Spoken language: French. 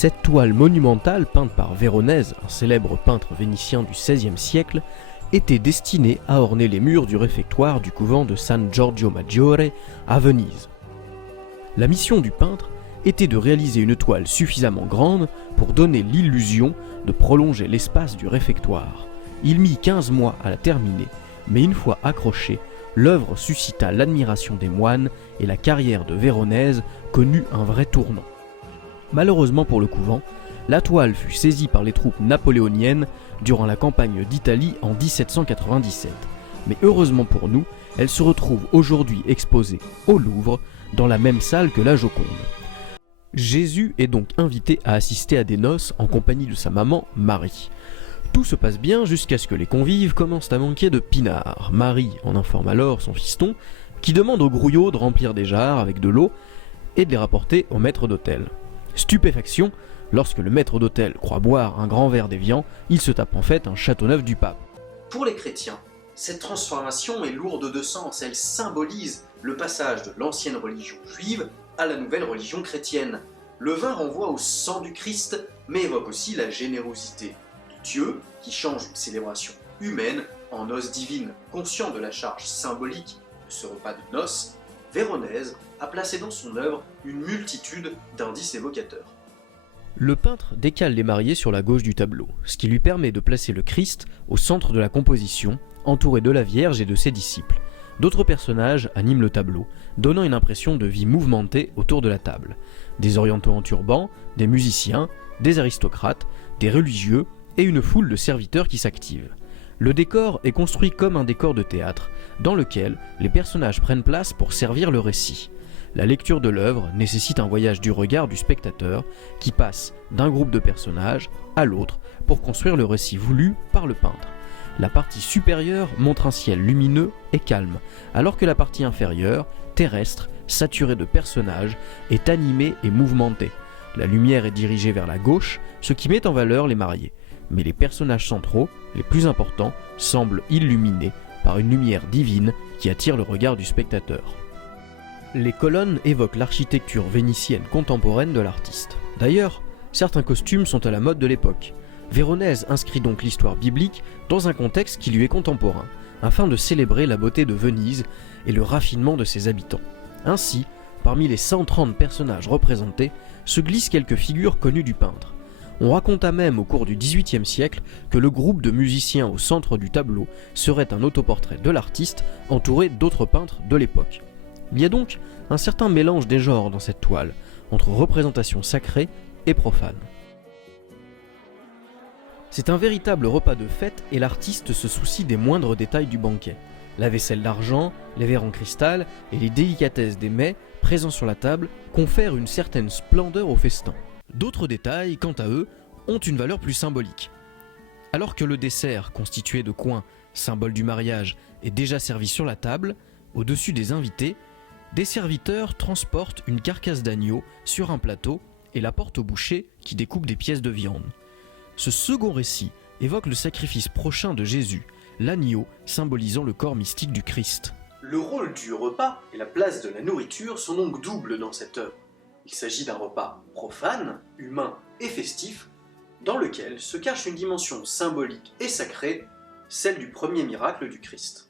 Cette toile monumentale, peinte par Véronèse, un célèbre peintre vénitien du XVIe siècle, était destinée à orner les murs du réfectoire du couvent de San Giorgio Maggiore à Venise. La mission du peintre était de réaliser une toile suffisamment grande pour donner l'illusion de prolonger l'espace du réfectoire. Il mit 15 mois à la terminer, mais une fois accrochée, l'œuvre suscita l'admiration des moines et la carrière de Véronèse connut un vrai tournant. Malheureusement pour le couvent, la toile fut saisie par les troupes napoléoniennes durant la campagne d'Italie en 1797. Mais heureusement pour nous, elle se retrouve aujourd'hui exposée au Louvre, dans la même salle que la Joconde. Jésus est donc invité à assister à des noces en compagnie de sa maman Marie. Tout se passe bien jusqu'à ce que les convives commencent à manquer de pinard. Marie en informe alors son fiston, qui demande au grouillot de remplir des jarres avec de l'eau et de les rapporter au maître d'hôtel. Stupéfaction, lorsque le maître d'hôtel croit boire un grand verre d'Évian, il se tape en fait un Châteauneuf du Pape. Pour les chrétiens, cette transformation est lourde de sens, elle symbolise le passage de l'ancienne religion juive à la nouvelle religion chrétienne. Le vin renvoie au sang du Christ, mais évoque aussi la générosité de Dieu qui change une célébration humaine en noces divines. Conscient de la charge symbolique de ce repas de noces, Véronèse a placé dans son œuvre une multitude d'indices évocateurs. Le peintre décale les mariés sur la gauche du tableau, ce qui lui permet de placer le Christ au centre de la composition, entouré de la Vierge et de ses disciples. D'autres personnages animent le tableau, donnant une impression de vie mouvementée autour de la table. Des orientaux en turban, des musiciens, des aristocrates, des religieux et une foule de serviteurs qui s'activent. Le décor est construit comme un décor de théâtre, dans lequel les personnages prennent place pour servir le récit. La lecture de l'œuvre nécessite un voyage du regard du spectateur qui passe d'un groupe de personnages à l'autre pour construire le récit voulu par le peintre. La partie supérieure montre un ciel lumineux et calme, alors que la partie inférieure, terrestre, saturée de personnages, est animée et mouvementée. La lumière est dirigée vers la gauche, ce qui met en valeur les mariés. Mais les personnages centraux, les plus importants, semblent illuminés par une lumière divine qui attire le regard du spectateur. Les colonnes évoquent l'architecture vénitienne contemporaine de l'artiste. D'ailleurs, certains costumes sont à la mode de l'époque. Véronèse inscrit donc l'histoire biblique dans un contexte qui lui est contemporain, afin de célébrer la beauté de Venise et le raffinement de ses habitants. Ainsi, parmi les 130 personnages représentés, se glissent quelques figures connues du peintre. On raconta même au cours du XVIIIe siècle que le groupe de musiciens au centre du tableau serait un autoportrait de l'artiste entouré d'autres peintres de l'époque. Il y a donc un certain mélange des genres dans cette toile, entre représentation sacrée et profane. C'est un véritable repas de fête et l'artiste se soucie des moindres détails du banquet. La vaisselle d'argent, les verres en cristal et les délicatesses des mets présents sur la table confèrent une certaine splendeur au festin. D'autres détails, quant à eux, ont une valeur plus symbolique. Alors que le dessert, constitué de coings, symbole du mariage, est déjà servi sur la table, au-dessus des invités, des serviteurs transportent une carcasse d'agneau sur un plateau et la portent au boucher qui découpe des pièces de viande. Ce second récit évoque le sacrifice prochain de Jésus, l'agneau symbolisant le corps mystique du Christ. Le rôle du repas et la place de la nourriture sont donc doubles dans cette œuvre. Il s'agit d'un repas profane, humain et festif, dans lequel se cache une dimension symbolique et sacrée, celle du premier miracle du Christ.